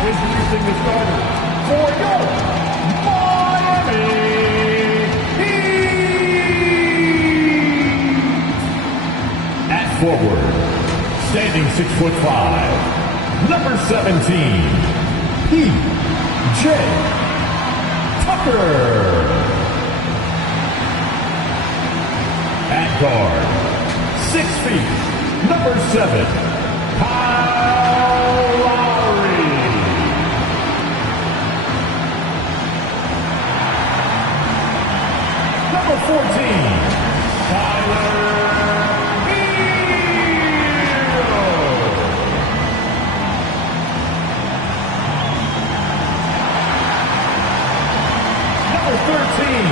Now introducing the starters for your Miami Heat. At forward, standing 6'5", number 17, P.J. Tucker. At guard, 6 feet, number 7, Kyle Lowry. Number 14, Tyler Hero. Number 13,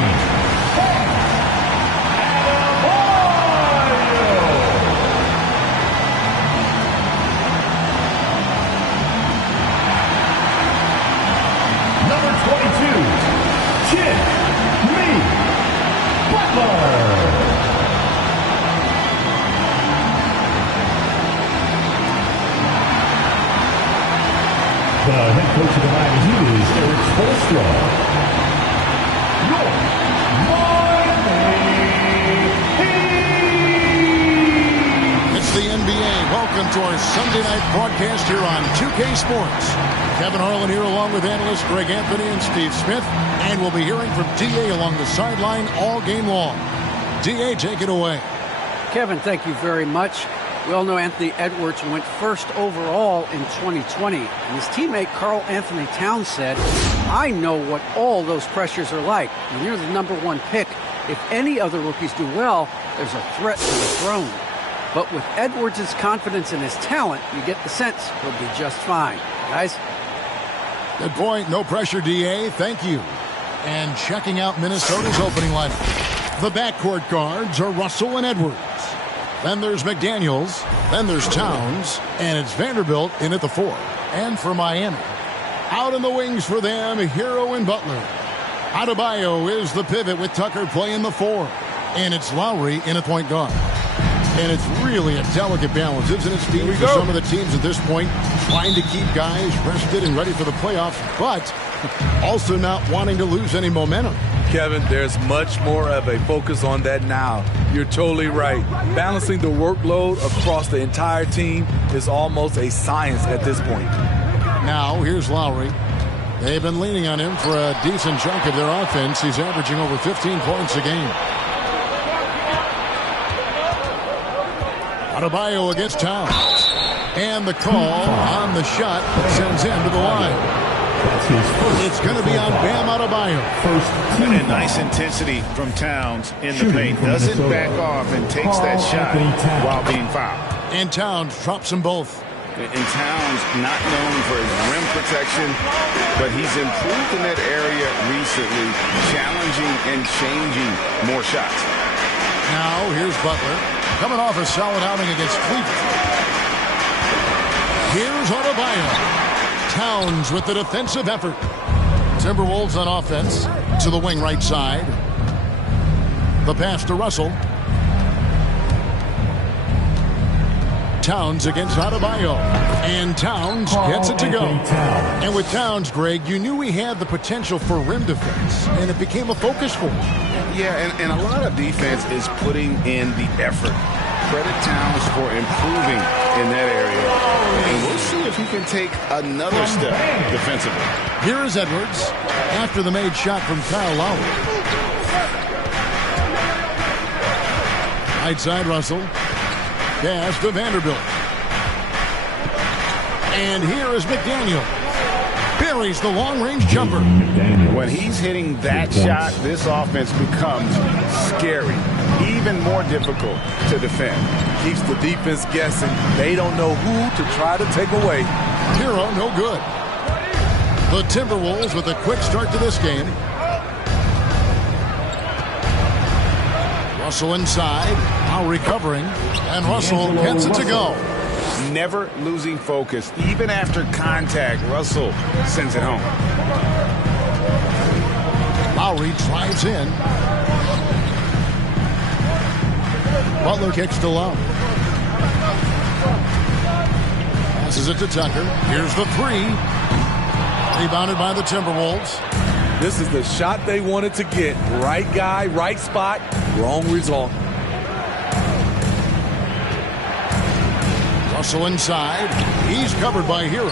the head coach of the Miami Heat is Erik Spoelstra. Your Miami Heat. It's the NBA. Welcome to our Sunday night broadcast here on 2K Sports. Kevin Harlan here along with analysts Greg Anthony and Steve Smith. And we'll be hearing from D.A. along the sideline all game long. D.A., take it away. Kevin, thank you very much. We all know Anthony Edwards went first overall in 2020. And his teammate Karl Anthony Towns said, I know what all those pressures are like. When you're the #1 pick, if any other rookies do well, there's a threat to the throne. But with Edwards' confidence in his talent, you get the sense he'll be just fine. Guys? Good point. No pressure, D.A. Thank you. And checking out Minnesota's opening lineup. The backcourt guards are Russell and Edwards. Then there's McDaniels. Then there's Towns. And it's Vanderbilt in at the 4. And for Miami, out in the wings for them, Hero and Butler. Adebayo is the pivot with Tucker playing the 4. And it's Lowry in at point guard. And it's really a delicate balance, isn't it, Steve? For some of the teams at this point, trying to keep guys rested and ready for the playoffs, but also not wanting to lose any momentum. Kevin, there's much more of a focus on that now. You're totally right. Balancing the workload across the entire team is almost a science at this point. Now, here's Lowry. They've been leaning on him for a decent chunk of their offense. He's averaging over 15 points a game. Adebayo against Towns. And the call on the shot sends him to the line. It's going to be on Bam Adebayo. And nice intensity from Towns in the paint. Doesn't back off and takes that shot while being fouled. And Towns drops them both. And Towns not known for his rim protection, but he's improved in that area recently, challenging and changing more shots. Now here's Butler, coming off a solid outing against Cleveland. Here's Adebayo. Towns with the defensive effort. Timberwolves on offense to the wing right side. The pass to Russell. Towns against Adebayo. And Towns gets it to go. And with Towns, Greg, you knew he had the potential for rim defense, and it became a focus for him. Yeah, and a lot of defense is putting in the effort. Credit Towns for improving in that area. And we'll see if he can take another step defensively. Here is Edwards after the made shot from Kyle Lowry. Right side Russell. Pass to Vanderbilt. And here is McDaniel. Buries the long-range jumper. When he's hitting that shot, this offense becomes scary. Even more difficult to defend. Keeps the defense guessing. They don't know who to try to take away. Hero, no good. The Timberwolves with a quick start to this game. Russell inside. Now recovering. And Russell gets it to go. Never losing focus. Even after contact, Russell sends it home. Lowry drives in. Butler kicks to Lowry. Passes it to Tucker. Here's the 3. Rebounded by the Timberwolves. This is the shot they wanted to get. Right guy, right spot, wrong result. Russell inside. He's covered by Hero.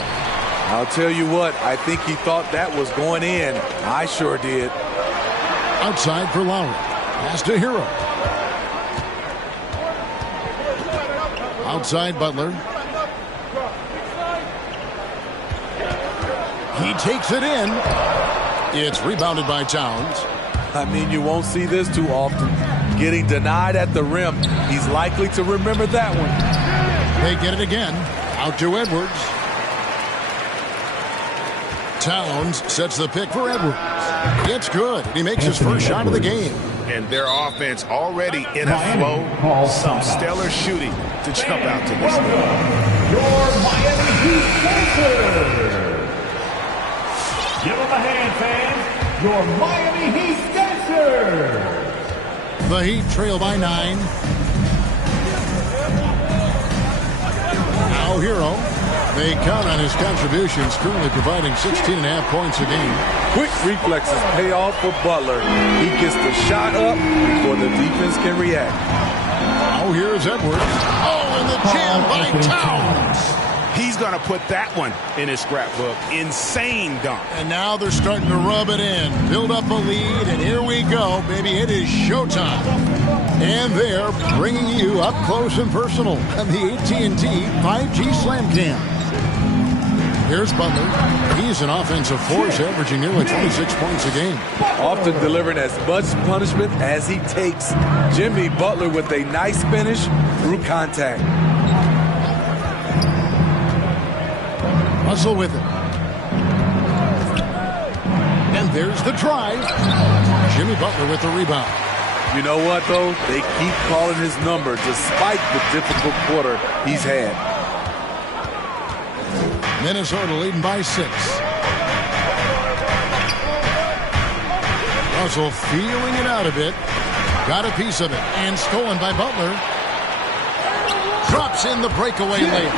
I'll tell you what, I think he thought that was going in. I sure did. Outside for Lowry. Pass to Hero. Outside Butler. He takes it in. It's rebounded by Towns. I mean, you won't see this too often. Getting denied at the rim. He's likely to remember that one. They get it again. Out to Edwards. Towns sets the pick for Edwards. It's good. He makes his first shot of the game. And their offense already in a flow. Some stellar shooting to jump out to this league. Your Miami Heat dancers. Give them a hand, fans. Your Miami Heat dancers. The Heat trail by 9. Now Hero. They count on his contributions, currently providing 16.5 points a game. Quick reflexes pay off for Butler. He gets the shot up before the defense can react. Now here's Edwards. Oh, and the jam by Towns. He's going to put that one in his scrapbook. Insane dunk. And now they're starting to rub it in. Build up a lead, and here we go, baby. It is showtime. And they're bringing you up close and personal on the AT&T 5G Slam Cam. Here's Butler. He's an offensive force, averaging nearly 26 points a game. Often delivering as much punishment as he takes. Jimmy Butler with a nice finish through contact. Russell with it. And there's the drive. Jimmy Butler with the rebound. You know what, though? They keep calling his number despite the difficult quarter he's had. Minnesota leading by 6. Russell feeling it out a bit. Got a piece of it. And stolen by Butler. Drops in the breakaway layup.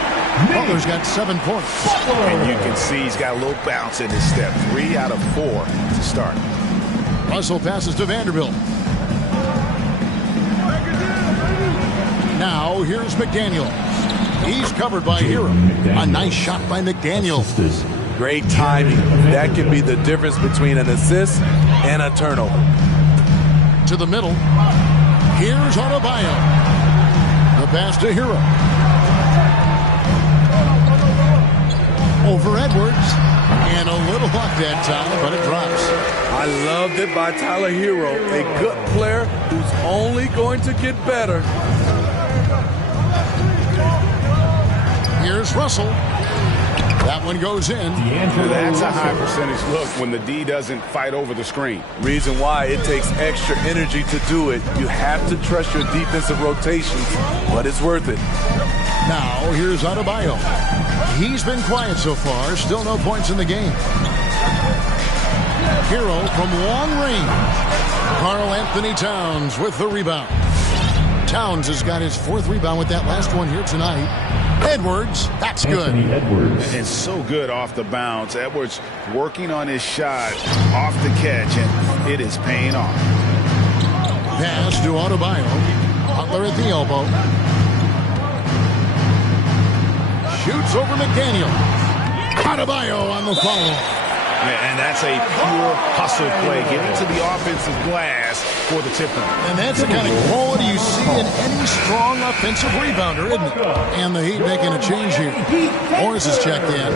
Butler's got 7 points. And you can see he's got a little bounce in his step. 3 out of 4 to start. Russell passes to Vanderbilt. Now here's McDaniels. He's covered by Hero. A nice shot by McDaniels. Great timing. That can be the difference between an assist and a turnover. To the middle. Here's Adebayo. The pass to Hero. Over Edwards. And a little luck that time, but it drops. I loved it by Tyler Hero. A good player who's only going to get better. Here's Russell. That one goes in. That's a high percentage look when the D doesn't fight over the screen. Reason why it takes extra energy to do it. You have to trust your defensive rotations, but it's worth it. Now, here's Adebayo. He's been quiet so far. Still no points in the game. Hero from long range. Karl Anthony Towns with the rebound. Towns has got his 4th rebound with that last one here tonight. Edwards, that's good. And so good off the bounce. Edwards working on his shot off the catch, and it is paying off. Pass to Adebayo. Butler at the elbow. Shoots over McDaniel. Adebayo on the follow. And that's a pure hustle play. Get into the offensive glass for the tip-in. And that's the kind of quality you see in any strong offensive rebounder, isn't it? And the Heat making a change here. Morris is checked in.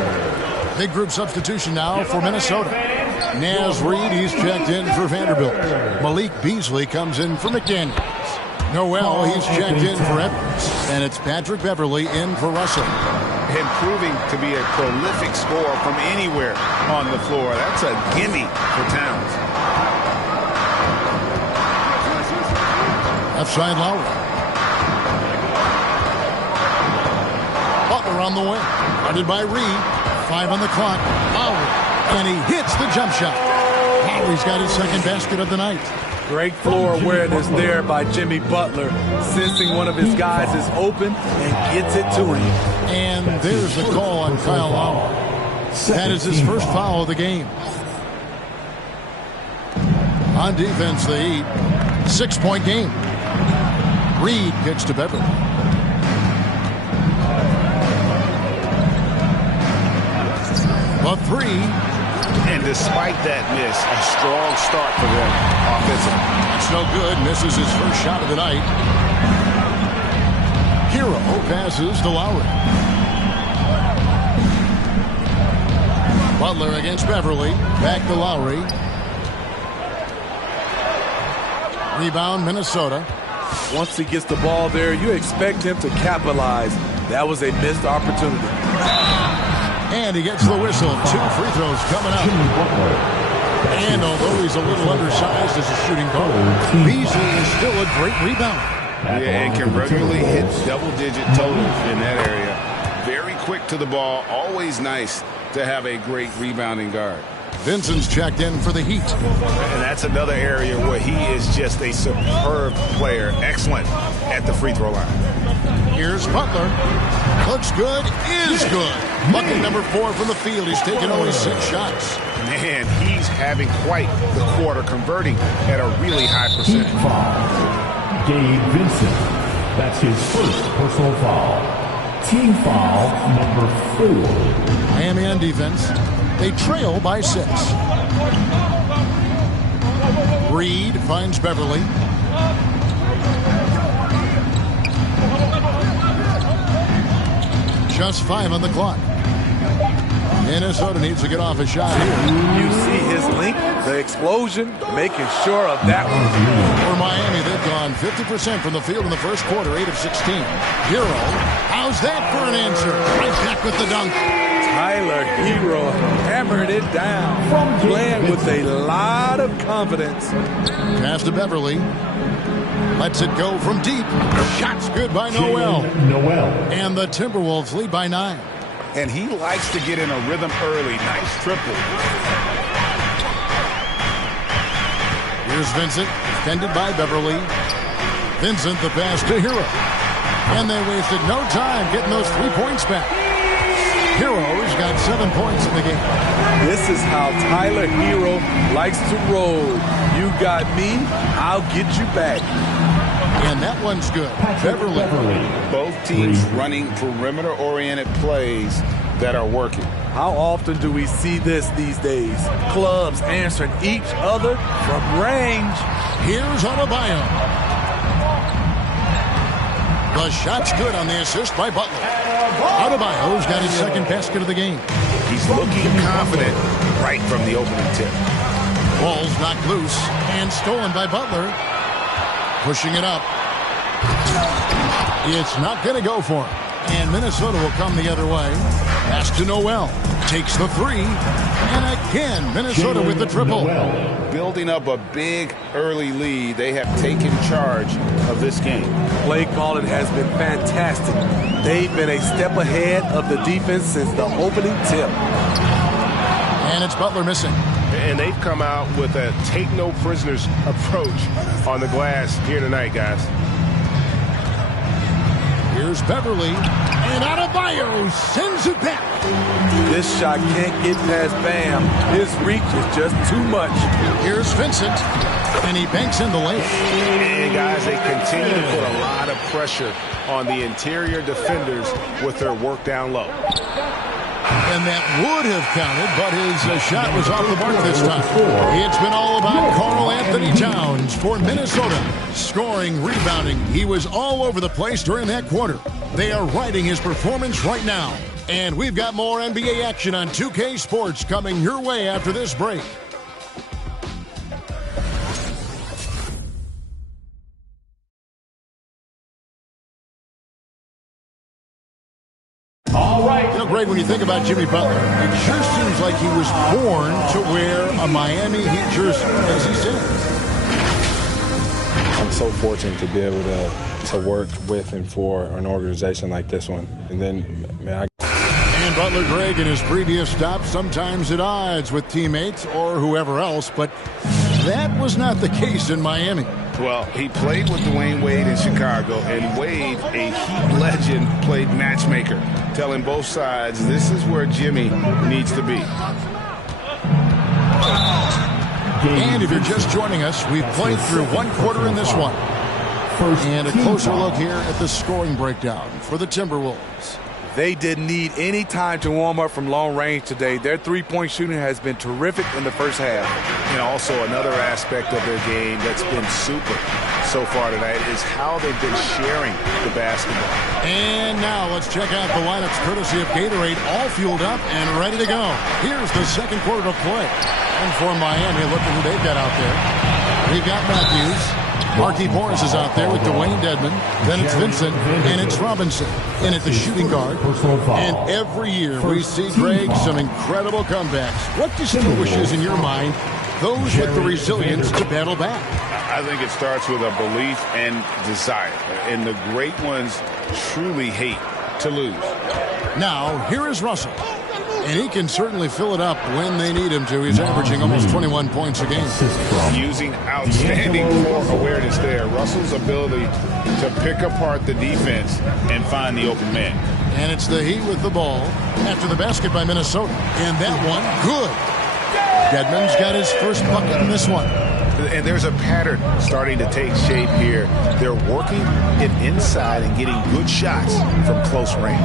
Big group substitution now for Minnesota. Naz Reid, he's checked in for Vanderbilt. Malik Beasley comes in for McDaniels. Noel, he's checked in for Edwards. And it's Patrick Beverly in for Russell. And proving to be a prolific scorer from anywhere on the floor. That's a gimme for Towns. Left side Lowry. Butler on the wing. Guarded by Reed. 5 on the clock. Lowry. And he hits the jump shot. Lowry's got his 2nd basket of the night. Great floor awareness there by Jimmy Butler, sensing one of his guys is open and gets it to him. And there's the call on Kyle Lowry. That is his first foul of the game. On defense, the Heat. 6-point game. Reed gets to Beverly. A three. And despite that miss, a strong start for them offensively. That's no good. Misses his first shot of the night. Hero passes to Lowry. Butler against Beverly. Back to Lowry. Rebound, Minnesota. Once he gets the ball there, you expect him to capitalize. That was a missed opportunity. And he gets the whistle. 2 free throws coming up. And although he's a little undersized as a shooting guard, Beasley is still a great rebounder. Yeah, and can regularly hit double-digit totals in that area. Very quick to the ball. Always nice to have a great rebounding guard. Vincent's checked in for the Heat. And that's another area where he is just a superb player. Excellent at the free throw line. Here's Butler. Looks good, is good. Bucket number 4 from the field. He's taken only 6 shots. Man, he's having quite the quarter, converting at a really high percentage. Gabe Vincent. That's his first personal foul. Team foul number 4. Miami on defense. They trail by 6. Reed finds Beverly. Just 5 on the clock. Minnesota needs to get off a shot here. You see his length, the explosion, making sure of that one. For Miami, they've gone 50% from the field in the first quarter, 8 of 16. Hero, how's that for an answer? Right back with the dunk. Tyler Hero hammered it down, playing with a lot of confidence. Pass to Beverly. Lets it go from deep. Shot's good by Noel. And the Timberwolves lead by 9. And he likes to get in a rhythm early. Nice triple. Here's Vincent, defended by Beverly. Vincent, the pass to Hero. And they wasted no time getting those 3 points back. Hero's got 7 points in the game. This is how Tyler Hero likes to roll. You got me, I'll get you back. And that one's good. Beverly. Both teams running perimeter-oriented plays that are working. How often do we see this these days? Clubs answering each other from range. Here's Adebayo. The shot's good on the assist by Butler. Adebayo's got his second basket of the game. He's looking confident right from the opening tip. Ball's knocked loose and stolen by Butler. Pushing it up. It's not going to go for him. And Minnesota will come the other way. Pass to Noel. Takes the 3. And again, Minnesota with the triple. Building up a big early lead. They have taken charge of this game. Play calling has been fantastic. They've been a step ahead of the defense since the opening tip. And it's Butler missing. And they've come out with a take-no-prisoners approach on the glass here tonight, guys. Here's Beverly. And Adebayo sends it back. This shot can't get past Bam. His reach is just too much. Here's Vincent. And he banks in the lane. And, guys, they continue to put a lot of pressure on the interior defenders with their work down low. And that would have counted, but his shot was off the mark this time. It's been all about Karl Anthony Towns for Minnesota. Scoring, rebounding. He was all over the place during that quarter. They are riding his performance right now. And we've got more NBA action on 2K Sports coming your way after this break. Great when you think about Jimmy Butler. It sure seems like he was born to wear a Miami Heat jersey, as he said. I'm so fortunate to be able to work with and for an organization like this one. And then, man, And Butler Greg in his previous stop, sometimes at odds with teammates or whoever else, but that was not the case in Miami. Well, he played with Dwayne Wade in Chicago, and Wade, a Heat legend, played matchmaker, telling both sides this is where Jimmy needs to be. And if you're just joining us, we've played through one quarter in this one. And a closer look here at the scoring breakdown for the Timberwolves. They didn't need any time to warm up from long range today. Their three-point shooting has been terrific in the first half. And also another aspect of their game that's been super so far tonight is how they've been sharing the basketball. And now let's check out the lineups courtesy of Gatorade, all fueled up and ready to go. Here's the second quarter to play. And for Miami, look at who they've got out there. We've got Matthews. Markieff Morris is out there with Dwayne Dedmon. Then it's Vincent, and it's Robinson. And at the shooting guard. And every year we see, Greg, some incredible comebacks. What distinguishes, in your mind, those with the resilience to battle back? I think it starts with a belief and desire. And the great ones truly hate to lose. Now, here is Russell. And he can certainly fill it up when they need him to. He's averaging almost 21 points a game. Using outstanding floor awareness there. Russell's ability to pick apart the defense and find the open man. And it's the Heat with the ball after the basket by Minnesota. And that one, good. Dedmon's got his first bucket in this one. And there's a pattern starting to take shape here. They're working it inside and getting good shots from close range.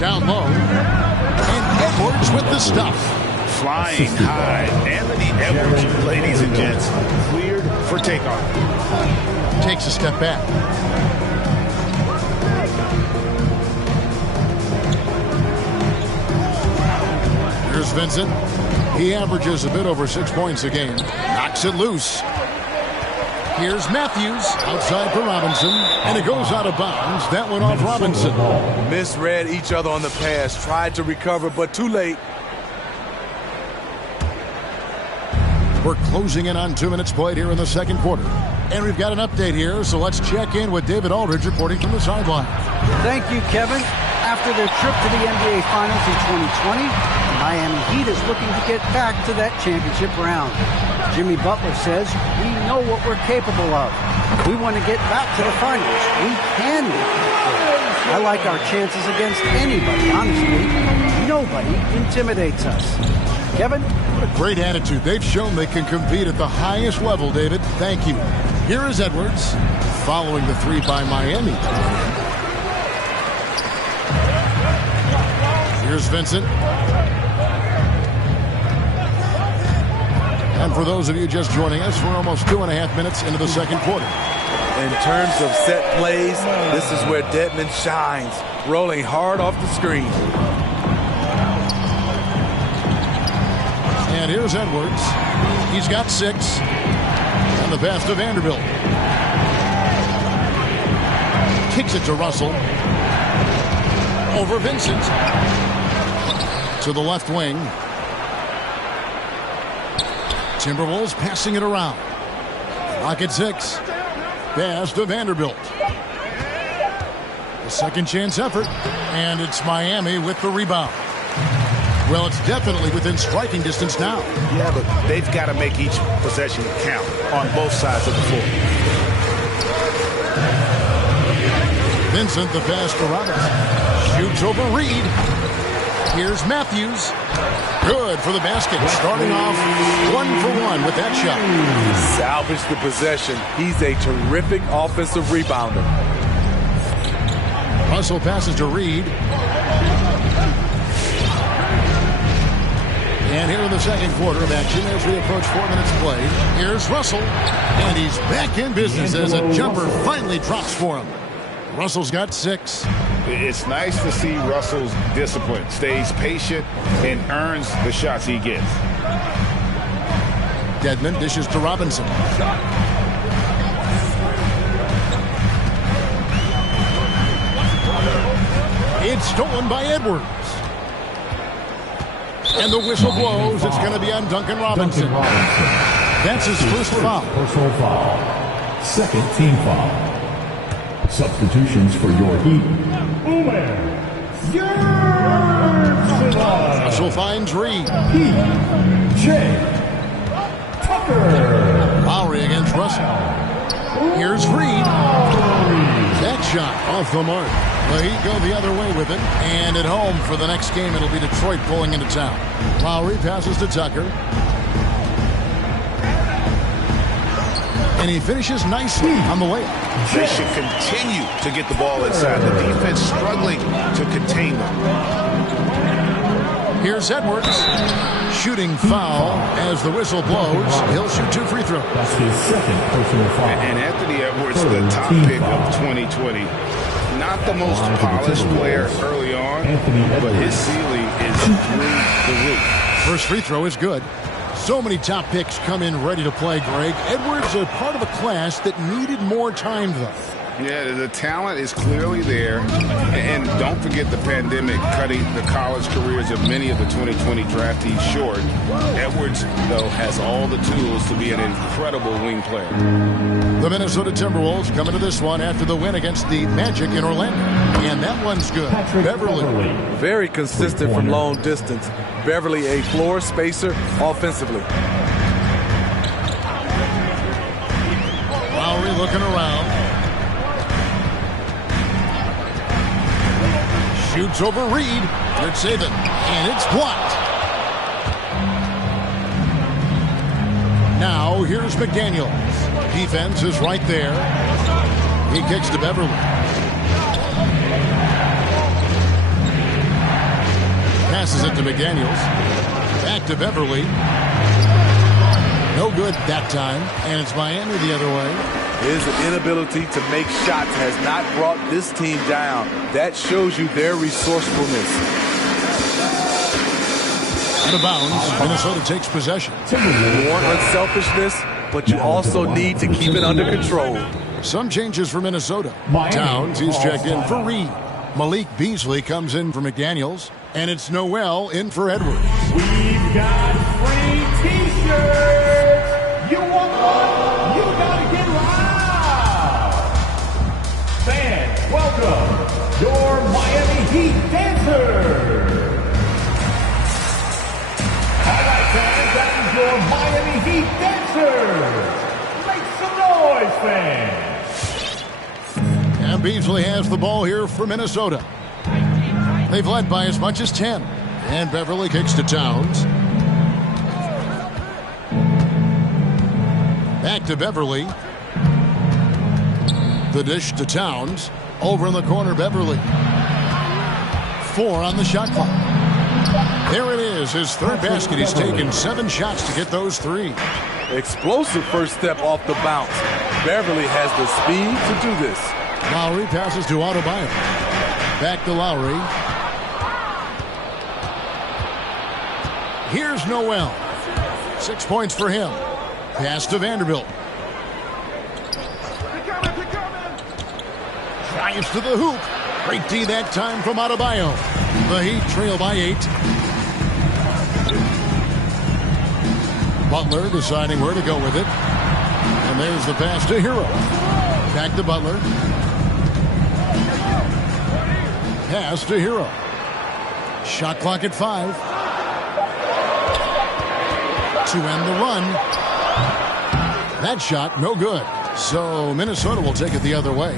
Down low. And Edwards with the stuff. Flying high. Anthony Edwards, ladies and gents, cleared for takeoff. Takes a step back. Here's Vincent. He averages a bit over 6 points a game. Knocks it loose. Here's Matthews outside for Robinson, and it goes out of bounds. That went off Robinson. Misread each other on the pass, tried to recover, but too late. We're closing in on 2 minutes played here in the second quarter. And we've got an update here, so let's check in with David Aldridge reporting from the sideline. Thank you, Kevin. After their trip to the NBA Finals in 2020, the Miami Heat is looking to get back to that championship round. Jimmy Butler says, we know what we're capable of. We want to get back to the finals. We can get back there. I like our chances against anybody, honestly. Nobody intimidates us. Kevin? What a great attitude. They've shown they can compete at the highest level, David. Thank you. Here is Edwards, following the three by Miami. Here's Vincent. And for those of you just joining us, we're almost 2.5 minutes into the second quarter. In terms of set plays, this is where Dedmon shines, rolling hard off the screen. And here's Edwards. He's got 6. And the pass to Vanderbilt. Kicks it to Russell. Over Vincent. To the left wing. Timberwolves passing it around. Rocket 6. Pass to Vanderbilt. The second chance effort. And it's Miami with the rebound. Well, it's definitely within striking distance now. Yeah, but they've got to make each possession count on both sides of the floor. Vincent, the pass to Robinson. Shoots over Reed. Here's Matthews. Good for the basket. Starting off 1-for-1 with that shot. Salvaged the possession. He's a terrific offensive rebounder. Russell passes to Reed. And here in the second quarter of action as we approach 4 minutes played. Here's Russell. And he's back in business as a jumper finally drops for him. Russell's got 6. It's nice to see Russell's discipline. Stays patient and earns the shots he gets. Dedmon dishes to Robinson. It's stolen by Edwards. And the whistle blows. It's going to be on Duncan Robinson. That's his first foul. Personal foul. Second team foul. Substitutions for your Heat. Umer Yurtseven. Russell finds Reed. P.J. Tucker. Lowry against Russell. Here's Reed. That shot off the mark. The Heat go the other way with it. And at home for the next game, it'll be Detroit pulling into town. Lowry passes to Tucker. And he finishes nicely on the way. They should continue to get the ball inside. The defense struggling to contain them. Here's Edwards. Shooting foul as the whistle blows. He'll shoot 2 free throws. That's his second personal foul. And Anthony Edwards, the top pick of 2020. Not the most polished player early on, but his ceiling is through the roof. First free throw is good. So many top picks come in ready to play, Greg. Edwards a part of a class that needed more time, though. Yeah, the talent is clearly there. And don't forget the pandemic cutting the college careers of many of the 2020 draftees short. Edwards, though, has all the tools to be an incredible wing player. The Minnesota Timberwolves come into this one after the win against the Magic in Orlando. And that one's good. Beverly. Very consistent from long distance. Beverly, a floor spacer offensively. Lowry looking around. Shoots over Reed. Let's save it. And it's blocked. Now here's McDaniels. Defense is right there. He kicks to Beverly. Passes it to McDaniels. Back to Beverly. No good that time. And it's Miami the other way. His inability to make shots has not brought this team down. That shows you their resourcefulness. Out of bounds, Minnesota takes possession. You want unselfishness, but you also need to keep it under control. Some changes for Minnesota. Towns, he's checked in for Reed. Malik Beasley comes in for McDaniels. And it's Noel in for Edwards. We've got free T-shirts. You want one? You gotta get loud. Fans, welcome your Miami Heat dancers. All right, fans, that is your Miami Heat dancers. Make some noise, fans. And Beasley has the ball here for Minnesota. They've led by as much as 10. And Beverly kicks to Towns. Back to Beverly. The dish to Towns. Over in the corner, Beverly. 4 on the shot clock. There it is, his third basket. He's taken 7 shots to get those 3. Explosive first step off the bounce. Beverly has the speed to do this. Lowry passes to Adebayo. Back to Lowry. Here's Noel. 6 points for him. Pass to Vanderbilt. Drives to the hoop. Great D that time from Adebayo. The Heat trail by 8. Butler deciding where to go with it. And there's the pass to Hero. Back to Butler. Pass to Hero. Shot clock at 5. To end the run. That shot, no good. So Minnesota will take it the other way.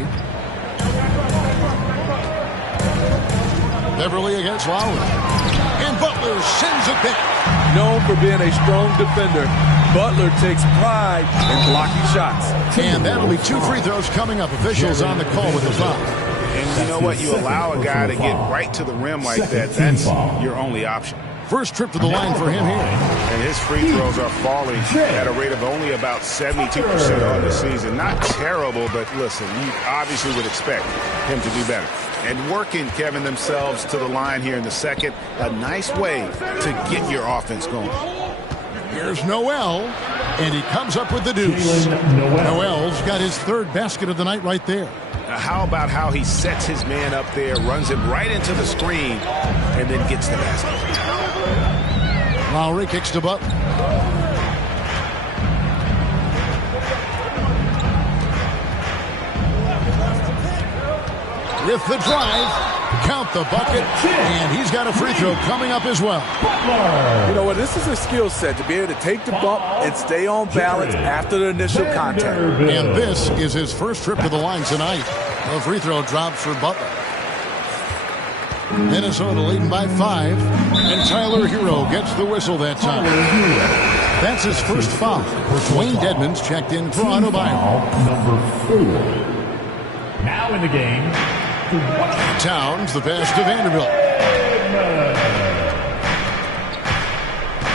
Beverly against Lowry. And Butler sends it back. Known for being a strong defender, Butler takes pride in blocking shots. And that'll be 2 free throws coming up. Officials on the call with the foul. And you know what? You allow a guy to get right to the rim like that. That's your only option. First trip to the line for him here. And his free throws are falling at a rate of only about 72% on the season. Not terrible, but listen, you obviously would expect him to do better. And working, Kevin, themselves to the line here in the second. A nice way to get your offense going. Here's Noel, and he comes up with the deuce. Noel's got his 3rd basket of the night right there. Now, how about how he sets his man up there, runs him right into the screen, and then gets the basket. Lowry kicks to Butler. With the drive, Count the bucket, and he's got a free throw coming up as well. You know what? This is a skill set to be able to take the bump and stay on balance after the initial contact. And this is his first trip to the line tonight. A free throw drops for Butler. Minnesota leading by 5, and Tyler Hero gets the whistle that time. That's his first foul. Wayne Dedmon's checked in for Adebayo. Number 4. Now in the game, Towns, the pass to Vanderbilt.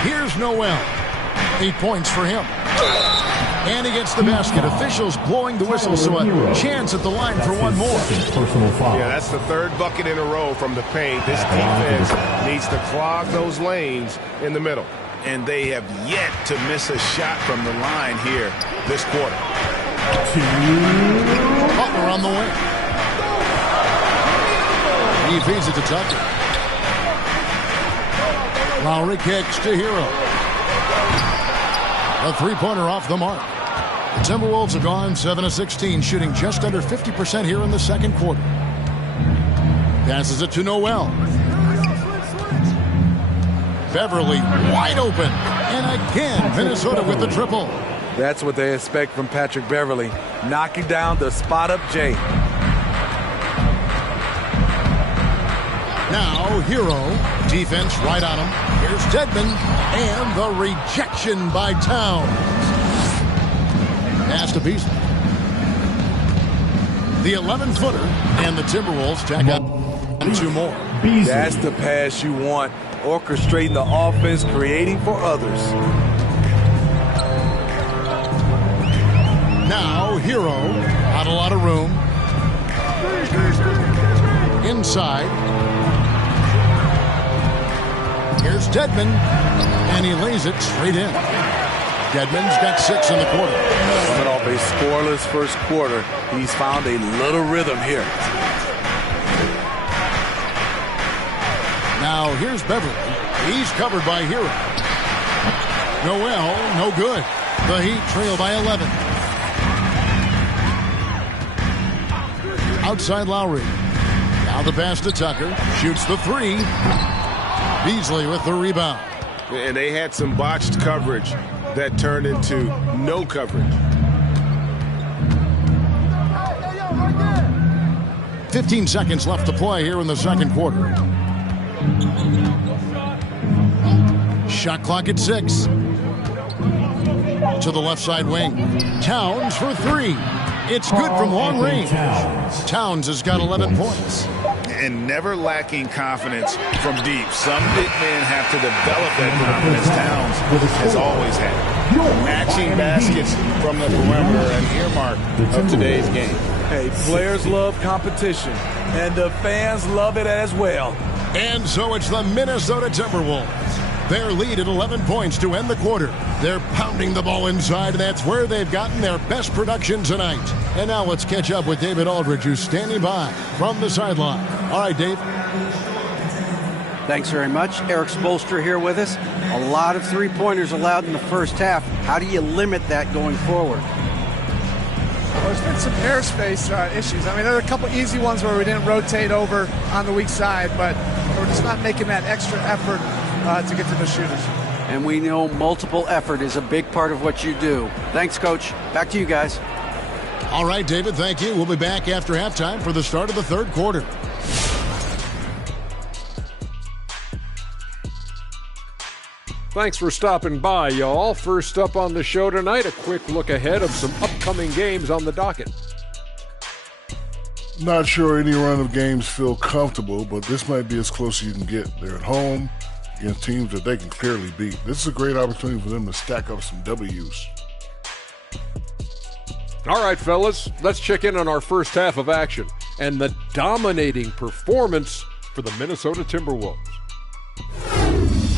Here's Noel. 8 points for him. And he gets the basket. Officials blowing the whistle, so a chance at the line for one more. Personal foul. Yeah, that's the third bucket in a row from the paint. This defense needs to clog those lanes in the middle. And they have yet to miss a shot from the line here this quarter. Butler on the wing. He feeds it to Tucker. Lowry kicks to Hero. A three-pointer off the mark. The Timberwolves have gone 7 of 16, shooting just under 50% here in the second quarter. Passes it to Noel. Beverly wide open. And again, Minnesota with the triple. That's what they expect from Patrick Beverly, knocking down the spot-up J. Now Hero, defense right on him. Here's Dedmon, and the rejection by Towns. Pass to Beasley. The 11-footer, and the Timberwolves tack up 2 more. That's the pass you want, orchestrating the offense, creating for others. Now Hero, not a lot of room. Inside. Here's Dedmon, and he lays it straight in. Dedmon's got 6 in the quarter. Coming off a scoreless first quarter, he's found a little rhythm here. Now here's Beverly. He's covered by Hero. Noel, no good. The Heat trail by 11. Outside Lowry. Now the pass to Tucker. Shoots the 3. Beasley with the rebound. And they had some botched coverage that turned into no coverage. 15 seconds left to play here in the second quarter. Shot clock at 6. To the left side wing. Towns for 3. It's good from long range. Towns has got 11 points. And never lacking confidence from deep. Some big men have to develop that confidence. Towns has always had. Matching baskets from the perimeter, an earmark of today's game. Hey, players love competition, and the fans love it as well. And so it's the Minnesota Timberwolves. Their lead at 11 points to end the quarter. They're pounding the ball inside, and that's where they've gotten their best production tonight. And now let's catch up with David Aldridge, who's standing by from the sideline. All right, Dave. Thanks very much. Eric Spoelstra here with us. A lot of three-pointers allowed in the first half. How do you limit that going forward? Well, there's been some airspace issues. I mean, there are a couple easy ones where we didn't rotate over on the weak side, but we're just not making that extra effort to get to the shooters. And we know multiple effort is a big part of what you do. Thanks, Coach. Back to you guys. All right, David, thank you. We'll be back after halftime for the start of the third quarter. Thanks for stopping by, y'all. First up on the show tonight, a quick look ahead of some upcoming games on the docket. Not sure any run of games feel comfortable, but this might be as close as you can get. They're at home against teams that they can clearly beat. This is a great opportunity for them to stack up some W's. All right, fellas, let's check in on our first half of action and the dominating performance for the Minnesota Timberwolves.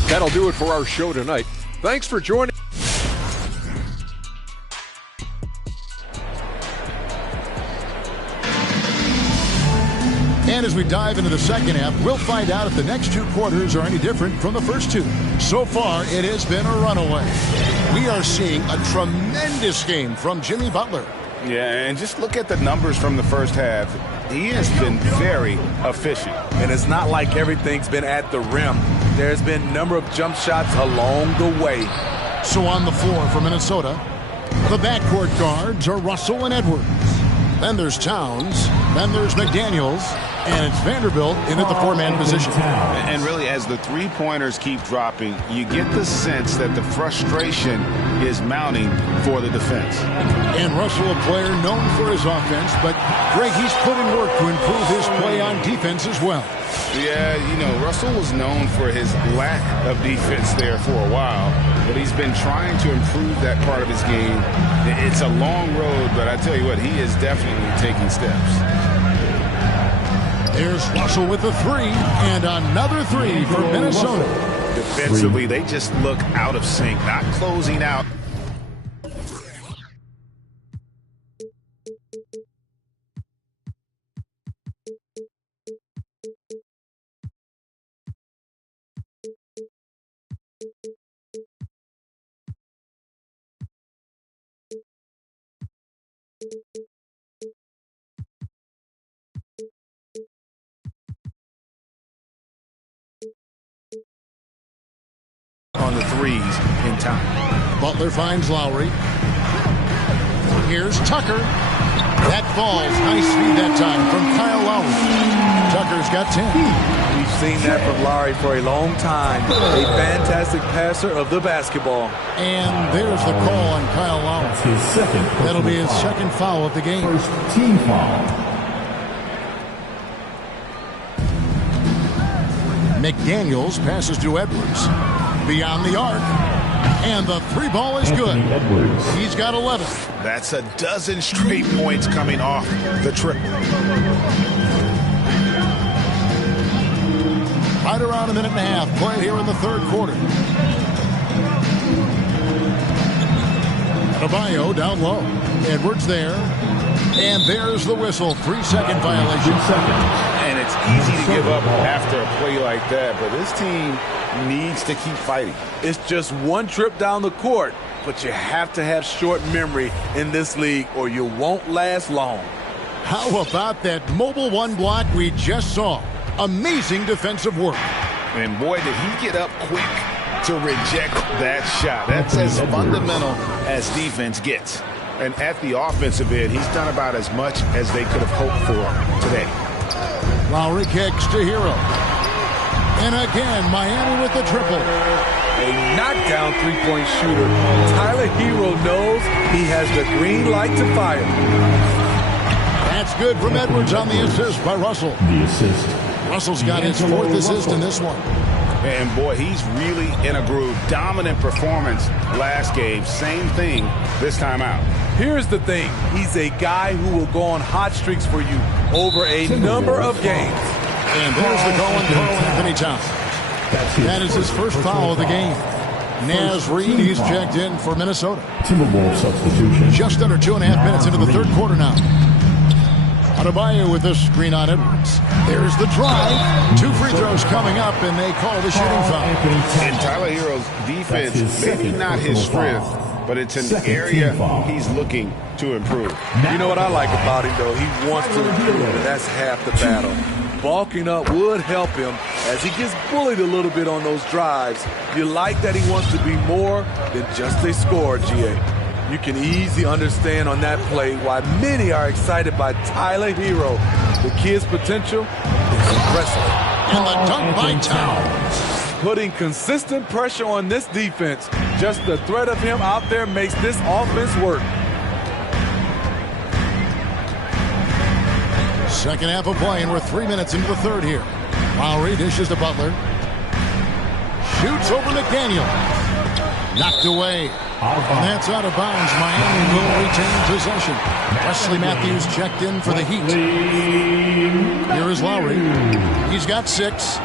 That'll do it for our show tonight. Thanks for joining. And as we dive into the second half, we'll find out if the next 2 quarters are any different from the first 2. So far, it has been a runaway. We are seeing a tremendous game from Jimmy Butler. Yeah, and just look at the numbers from the first half. he has been very efficient. And it's not like everything's been at the rim. There's been a number of jump shots along the way. So on the floor for Minnesota, the backcourt guards are Russell and Edwards. Then there's Towns. Then there's McDaniels. And it's Vanderbilt in at the four-man position. And really, as the three-pointers keep dropping, you get the sense that the frustration is mounting for the defense. And Russell, a player known for his offense, but Greg, he's put in work to improve his play on defense as well. Yeah, you know, Russell was known for his lack of defense there for a while, but he's been trying to improve that part of his game. It's a long road, but I tell you what, he is definitely taking steps. There's Russell with the three, and another three for Minnesota. Defensively, they just look out of sync, not closing out. On the threes in time. Butler finds Lowry. Here's Tucker. That falls. Nice feed that time from Kyle Lowry. Tucker's got 10. We've seen that from Lowry for a long time. A fantastic passer of the basketball. And there's the call on Kyle Lowry. That'll be his second foul of the game. First team foul. McDaniels passes to Edwards. Beyond the arc. And the three ball is good. He's got 11. That's a dozen straight points coming off the triple. Right around a minute and a half played here in the third quarter. Adebayo down low. Edwards there. And there's the whistle. 3-second violation. And it's easy to give up after a play like that, but this team needs to keep fighting. It's just one trip down the court, but you have to have short memory in this league or you won't last long. How about that mobile one block we just saw? Amazing defensive work. And boy, did he get up quick to reject that shot. That's as fundamental as defense gets. And at the offensive end, he's done about as much as they could have hoped for today. Lowry kicks to Hero. And again, Miami with the triple. A knockdown three-point shooter. Tyler Hero knows he has the green light to fire. That's good from Edwards on the assist by Russell. The assist. Russell's got his fourth assist in this one. And boy, he's really in a groove. Dominant performance last game. Same thing this time out. Here's the thing. He's a guy who will go on hot streaks for you over a number of games. And there's the call on Karl Anthony Towns. That is his first foul of the game. Naz Reid, he's checked in for Minnesota. Timberwolves substitution. Just under 2.5 minutes into the third quarter now. Adebayo with the screen on Edwards. There's the drive. 2 free throws coming up, and they call the shooting foul. And Tyler Hero's defense, maybe not his strength, but it's an area he's looking to improve. You know what I like about him, though? He wants to improve, and that's half the battle. Bulking up would help him as he gets bullied a little bit on those drives. You like that he wants to be more than just a scorer, GA. You can easily understand on that play why many are excited by Tyler Hero. The kid's potential is impressive. And the dunk by Towns. Putting consistent pressure on this defense. Just the threat of him out there makes this offense work. Second half of play, and we're 3 minutes into the third here. Lowry dishes to Butler. Shoots over McDaniel. Knocked away. And that's out of bounds. Miami will retain possession. Wesley Matthews checked in for the Heat. Here is Lowry. He's got 6.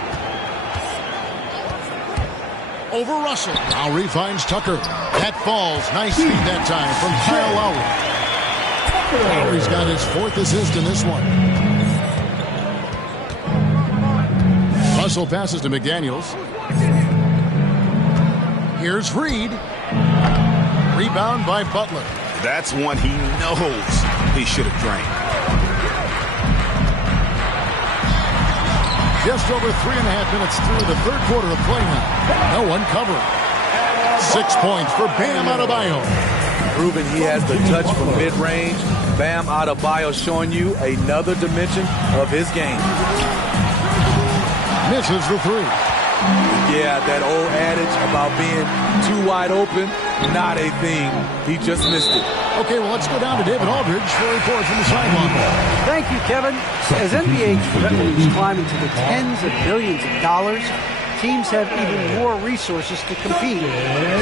Over Russell. Lowry finds Tucker. That falls. Nice feed that time from Kyle Lowry. Lowry's got his 4th assist in this one. Russell passes to McDaniels. Here's Reid. Rebound by Butler. That's one he knows he should have drained. Just over 3.5 minutes through the third quarter of play now. No one covering. 6 points for Bam Adebayo. Proving he has the touch from mid-range. Bam Adebayo showing you another dimension of his game. Misses the three. Yeah, that old adage about being too wide open, not a thing. He just missed it. Okay, well, let's go down to David Aldridge for a report from the sideline. Thank you, Kevin. As NBA revenues climb into the tens of billions of dollars, teams have even more resources to compete.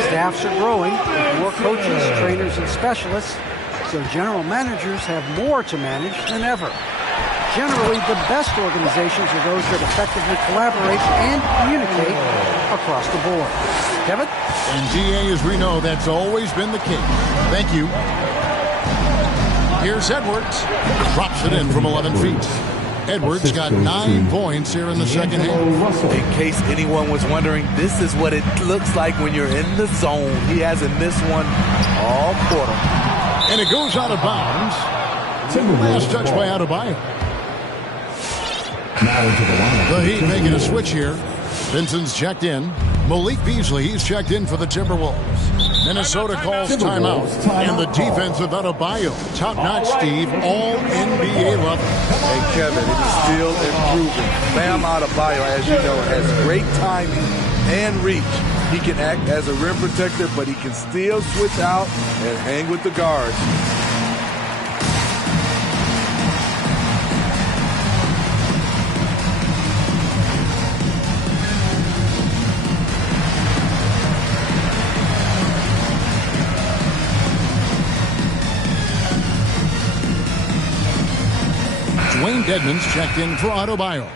Staffs are growing with more coaches, trainers, and specialists, so general managers have more to manage than ever. Generally, the best organizations are those that effectively collaborate and communicate across the board. Kevin? And DA, as we know, that's always been the case. Thank you. Here's Edwards. Drops it in from 11 feet. Edwards got 9 points here in the second half. In case anyone was wondering, this is what it looks like when you're in the zone. He hasn't missed one all quarter. And it goes out of bounds. Last touch by Adebayo. The Heat making a switch here. Vincent's checked in. Malik Beasley, he's checked in for the Timberwolves. Minnesota calls timeout. And the defense of Adebayo. Top-notch, Steve. All NBA level. And Kevin, it is still improving. Bam Adebayo, as you know, has great timing and reach. He can act as a rim protector, but he can still switch out and hang with the guards. Dwayne Dedmon's checked in for Adebayo.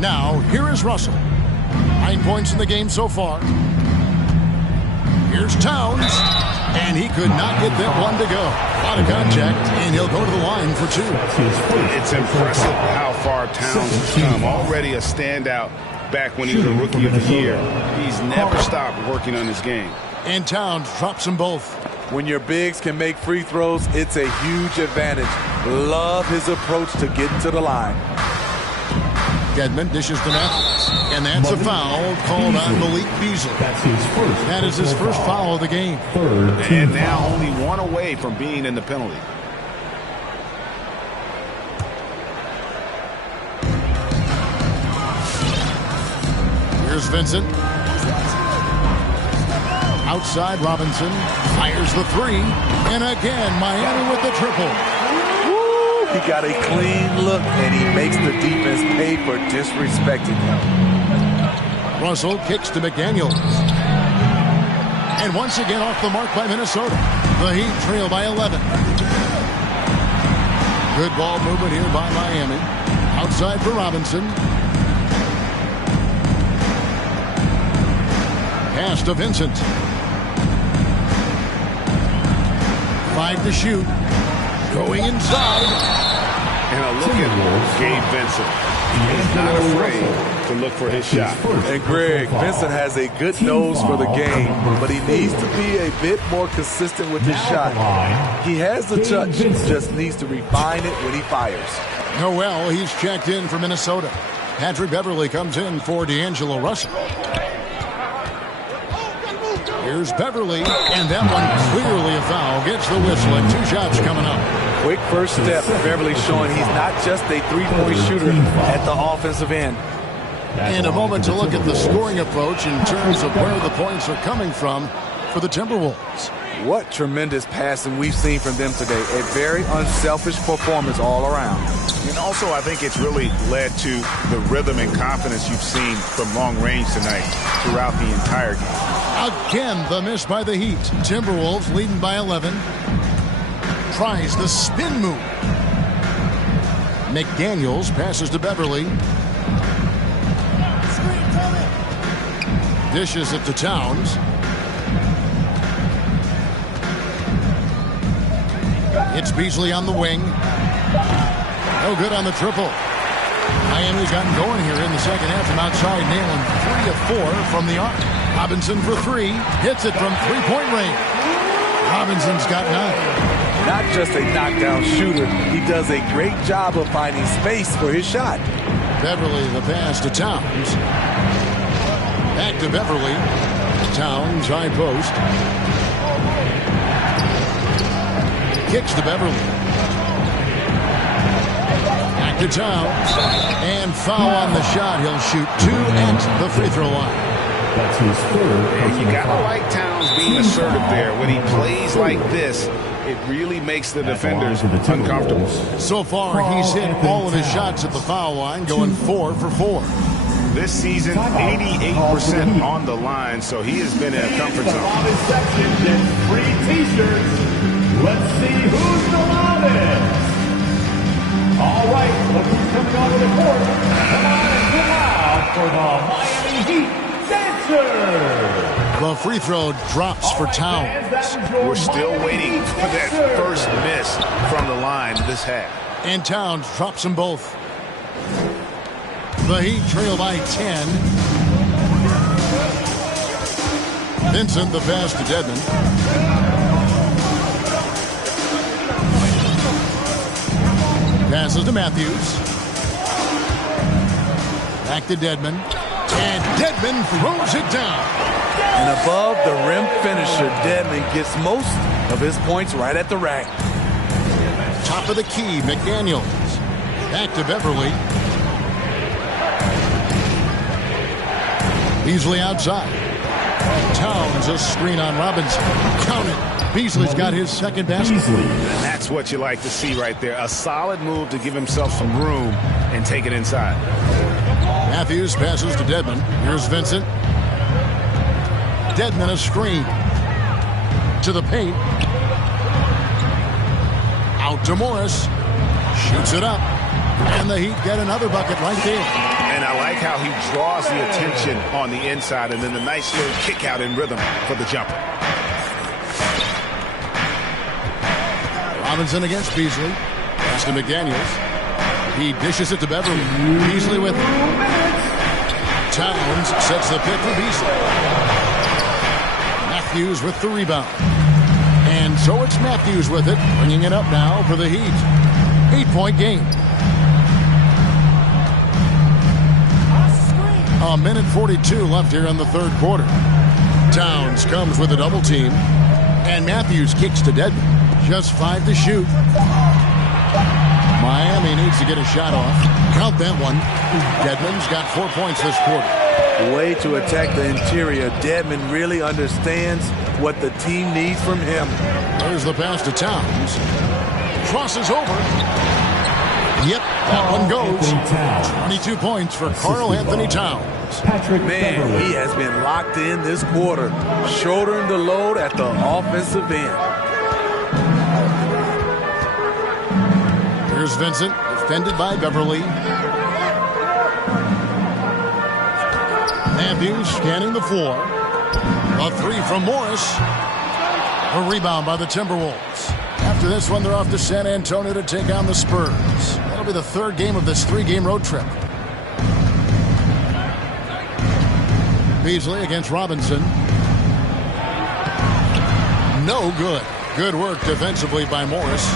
Now, here is Russell. 9 points in the game so far. Here's Towns. And he could not get that one to go. A lot of contact, and he'll go to the line for 2. It's impressive how far Towns has come. Already a standout back when he was a Rookie of the Year. He's never stopped working on his game. And Towns drops them both. When your bigs can make free throws, it's a huge advantage. Love his approach to getting to the line. Dedmon dishes to Matthews. And that's a foul called on Malik Beasley. That is his first foul of the game. And now only one away from being in the penalty. Here's Vincent. Outside, Robinson fires the three. And again, Miami with the triple. Woo! He got a clean look, and he makes the defense pay for disrespecting him. Russell kicks to McDaniels. And once again off the mark by Minnesota. The Heat trail by 11. Good ball movement here by Miami. Outside for Robinson. Pass to Vincent. 5 to shoot. Going inside. And a look at Gabe Vincent. He's not afraid to look for his shot. And Greg, Vincent has a good nose for the game, but he needs to be a bit more consistent with his shot. He has the touch, just needs to refine it when he fires. Noel, he's checked in for Minnesota. Patrick Beverly comes in for D'Angelo Russell. Here's Beverly, and that one clearly a foul. Gets the whistle, and 2 shots coming up. Quick first step. Beverly showing he's not just a three-point shooter at the offensive end. In a moment to look at the scoring approach in terms of where the points are coming from for the Timberwolves. What tremendous passing we've seen from them today. A very unselfish performance all around. And also, I think it's really led to the rhythm and confidence you've seen from long range tonight throughout the entire game. Again, the miss by the Heat. Timberwolves leading by 11. Tries the spin move. McDaniels passes to Beverly. Dishes it to Towns. It's Beasley on the wing. No good on the triple. Miami's gotten going here in the second half from outside, nailing 3 of 4 from the arc. Robinson for 3. Hits it from 3-point range. Robinson's got 9. not just a knockdown shooter, he does a great job of finding space for his shot. Beverly, the pass to Towns. Back to Beverly. Towns, high post. Kicks to Beverly. Back to Towns. And foul on the shot. He'll shoot 2 at the free throw line. That's his third. You gotta like Towns being assertive there. When he plays like this, it really makes the defenders uncomfortable. So far, he's hit all of his shots at the foul line, going 4 for 4. This season, 88% on the line, so he has been in a comfort zone. Free t-shirts. Let's see who's the loudest. All right, look who's coming onto the court. Come on and get loud for the Miami Heat Dancer. The free throw drops for Towns. We're still waiting for that first miss from the line this half. And Towns drops them both. The Heat trail by 10. Vincent, the pass to Dedmon. Passes to Matthews. Back to Dedmon. And Dedmon throws it down. And above the rim finisher, Dedmon gets most of his points right at the rack. Top of the key, McDaniels. Back to Beverly. Beasley outside. Towns, a screen on Robinson. Count it. Beasley's got his second basket. And that's what you like to see right there. A solid move to give himself some room and take it inside. Matthews passes to Dedmon. Here's Vincent. Dedmon a screen. To the paint. Out to Morris. Shoots it up. And the Heat get another bucket right there. And I like how he draws the attention on the inside and then the nice little kick out in rhythm for the jumper. Robinson against Beasley. Pass to McDaniels. He dishes it to Beverly. Beasley with it. Towns sets the pick for Beasley. Matthews with the rebound. And so it's Matthews with it, bringing it up now for the Heat. 8-point game. A minute 42 left here in the third quarter. Towns comes with a double team. And Matthews kicks to Dedmon. Just 5 to shoot. Miami needs to get a shot off. Count that one. Dedmon's got 4 points this quarter. The way to attack the interior, Dedmon really understands what the team needs from him. There's the pass to Towns. Crosses over. Yep, that one goes. 22 points for Karl Anthony Towns. Man, he has been locked in this quarter, shouldering the load at the offensive end. Here's Vincent, defended by Beverly. Matthews scanning the floor. A three from Morris. A rebound by the Timberwolves. After this one, they're off to San Antonio to take on the Spurs. That'll be the third game of this 3-game road trip. Beasley against Robinson. No good. Good work defensively by Morris.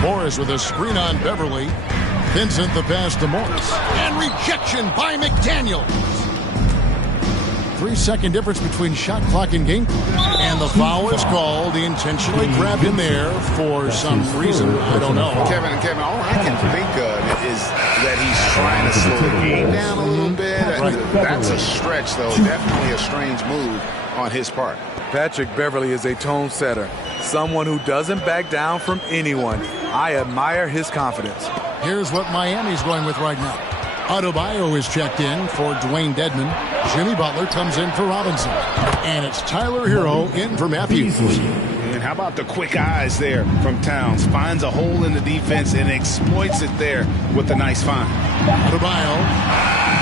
Morris with a screen on Beverly. Vincent the pass to Morris. And rejection by McDaniels. 3-second difference between shot clock and game clock. And the foul is called. He intentionally grabbed him there for some reason. I don't know. Kevin, all I can think of is that he's trying to slow the game down a little bit. Right. That's a stretch, though. Definitely a strange move on his part. Patrick Beverly is a tone setter. Someone who doesn't back down from anyone. I admire his confidence. Here's what Miami's going with right now. Adebayo is checked in for Dwayne Dedmon. Jimmy Butler comes in for Robinson. And it's Tyler Hero in for Matthews. And how about the quick eyes there from Towns? Finds a hole in the defense and exploits it there with a nice find. Adebayo.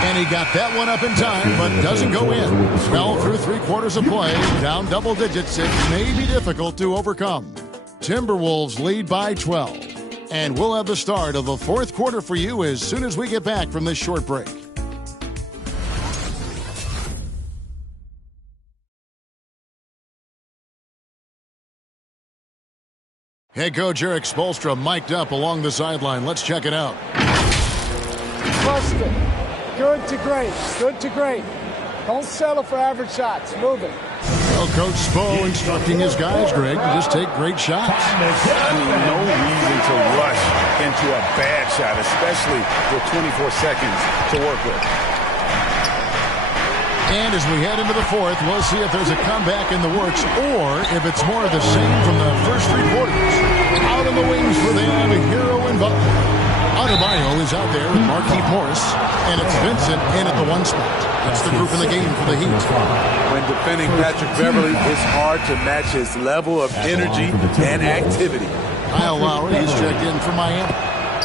And he got that one up in time, but doesn't go in. Fell through 3/4 of play. Down double digits. It may be difficult to overcome. Timberwolves lead by 12. And we'll have the start of the fourth quarter for you as soon as we get back from this short break. Head coach Eric Spoelstra mic'd up along the sideline. Let's check it out. Trust it. Good to great. Good to great. Don't settle for average shots. Move it. Well, Coach Spo instructing his guys, Greg, to just take great shots. No reason to rush into a bad shot, especially with 24 seconds to work with. And as we head into the fourth, we'll see if there's a comeback in the works or if it's more of the same from the first three quarters. Out in the wings for them, Hero and Butler. Adebayo is out there with Markieff Morris, and it's Vincent in at the one spot. That's the group in the game for the Heat. When defending Patrick Beverley, it's hard to match his level of energy and activity. Kyle Lowry is checked in for Miami.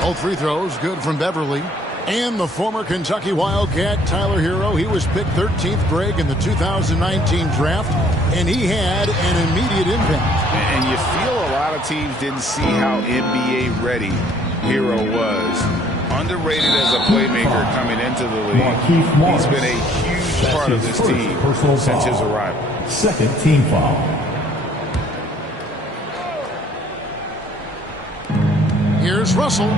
Both free throws good from Beverley. And the former Kentucky Wildcat, Tyler Hero, he was picked 13th, Greg, in the 2019 draft, and he had an immediate impact. And you feel a lot of teams didn't see how NBA ready Hero was. Underrated as a playmaker coming into the league. He's been a huge part of this team since his arrival. Second team foul. Here's Russell.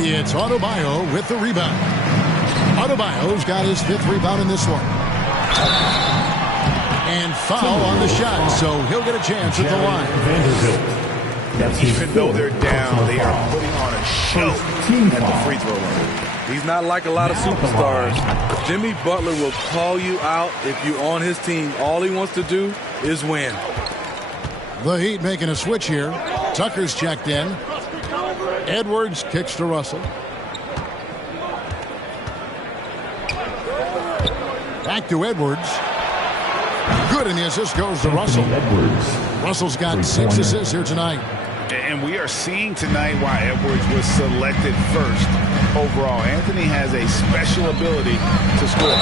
It's Adebayo with the rebound. Adebayo's got his 5th rebound in this one. And foul on the shot, so he'll get a chance at the line. Even though they're down, they are putting on a show at the free throw line. He's not like a lot of superstars. Jimmy Butler will call you out if you're on his team. All he wants to do is win. The Heat making a switch here. Tucker's checked in. Edwards kicks to Russell. Back to Edwards. Good, and the assist goes to Russell. Russell's got 6 assists here tonight. And we are seeing tonight why Edwards was selected first overall. Anthony has a special ability to score.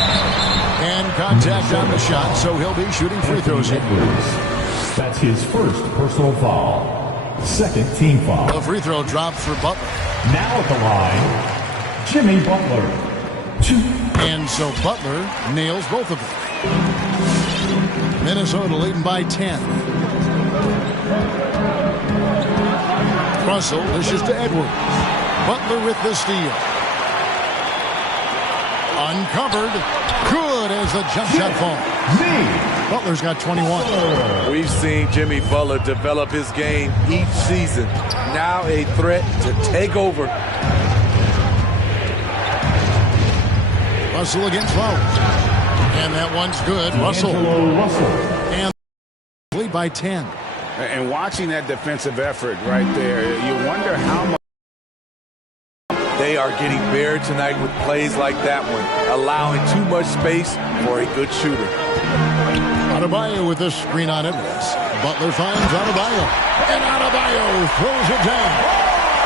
And contact on the shot, so he'll be shooting free throws here. That's his first personal foul. Second team foul. The free throw dropped for Butler. Now at the line, Jimmy Butler. 2. And so Butler nails both of them. Minnesota leading by 10. Russell dishes to Edwards. Butler with the steal. Uncovered. Good as the jump shot falls. Butler's got 21. We've seen Jimmy Butler develop his game each season. Now a threat to take over. Russell against Lowry. And that one's good. Russell. And lead by 10. And watching that defensive effort right there, you wonder how much they are getting buried tonight with plays like that one, allowing too much space for a good shooter. Adebayo with the screen on Edwards. Butler finds Adebayo. And Adebayo throws it down.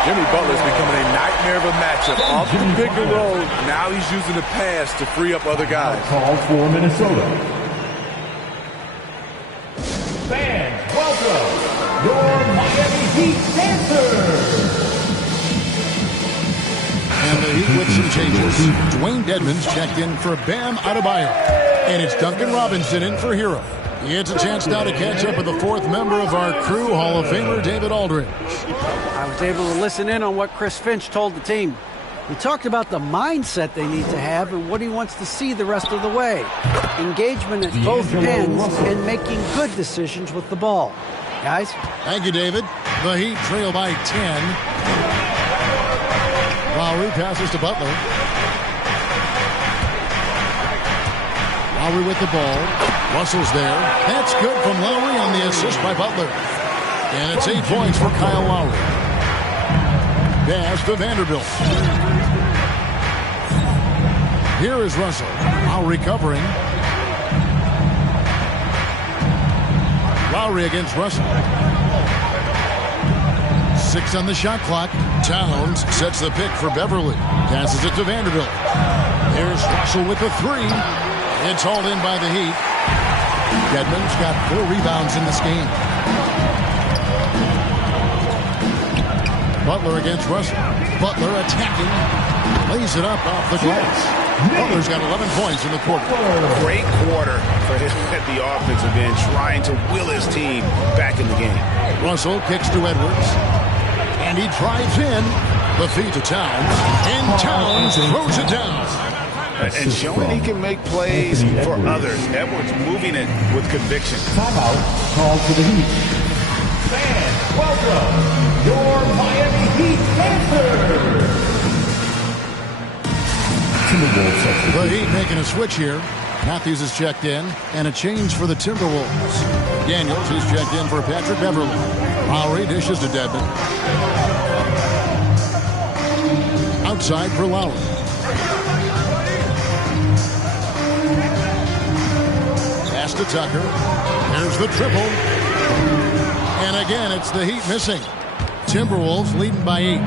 Jimmy Butler's becoming a nightmare of a matchup. Off the pick and roll, now he's using the pass to free up other guys. Call for Minnesota. Fans, welcome your Miami Heat Panthers. And the Heat with some changes. Dwayne Dedmon's checked in for Bam Adebayo. And it's Duncan Robinson in for Hero. It's a chance now to catch up with the 4th member of our crew, Hall of Famer David Aldridge. I was able to listen in on what Chris Finch told the team. He talked about the mindset they need to have and what he wants to see the rest of the way. Engagement at both ends and making good decisions with the ball. Guys? Thank you, David. The Heat trail by 10. Lowry passes to Butler. Lowry with the ball. Russell's there. That's good from Lowry on the assist by Butler. And it's 8 points for Kyle Lowry. Pass to Vanderbilt. Here is Russell. Lowry covering. Lowry against Russell. 6 on the shot clock. Towns sets the pick for Beverley. Passes it to Vanderbilt. Here's Russell with the 3. It's hauled in by the Heat. Dedmon's got 4 rebounds in this game. Butler against Russell. Butler attacking. Lays it up off the glass. Butler's got 11 points in the quarter. Great quarter for him at the offensive end, trying to will his team back in the game. Russell kicks to Edwards. And he drives in. The feed to Towns. And Towns throws it down. And showing he can make plays for others. Edwards moving it with conviction. Timeout called to the Heat. Fans, welcome your Miami Heat Panthers. The Heat making a switch here. Matthews is checked in, and a change for the Timberwolves. Daniels, who's checked in for Patrick Beverly. Lowry dishes to Dedmon. Outside for Lowry. Pass to Tucker. There's the triple. And again, it's the Heat missing. Timberwolves leading by 8.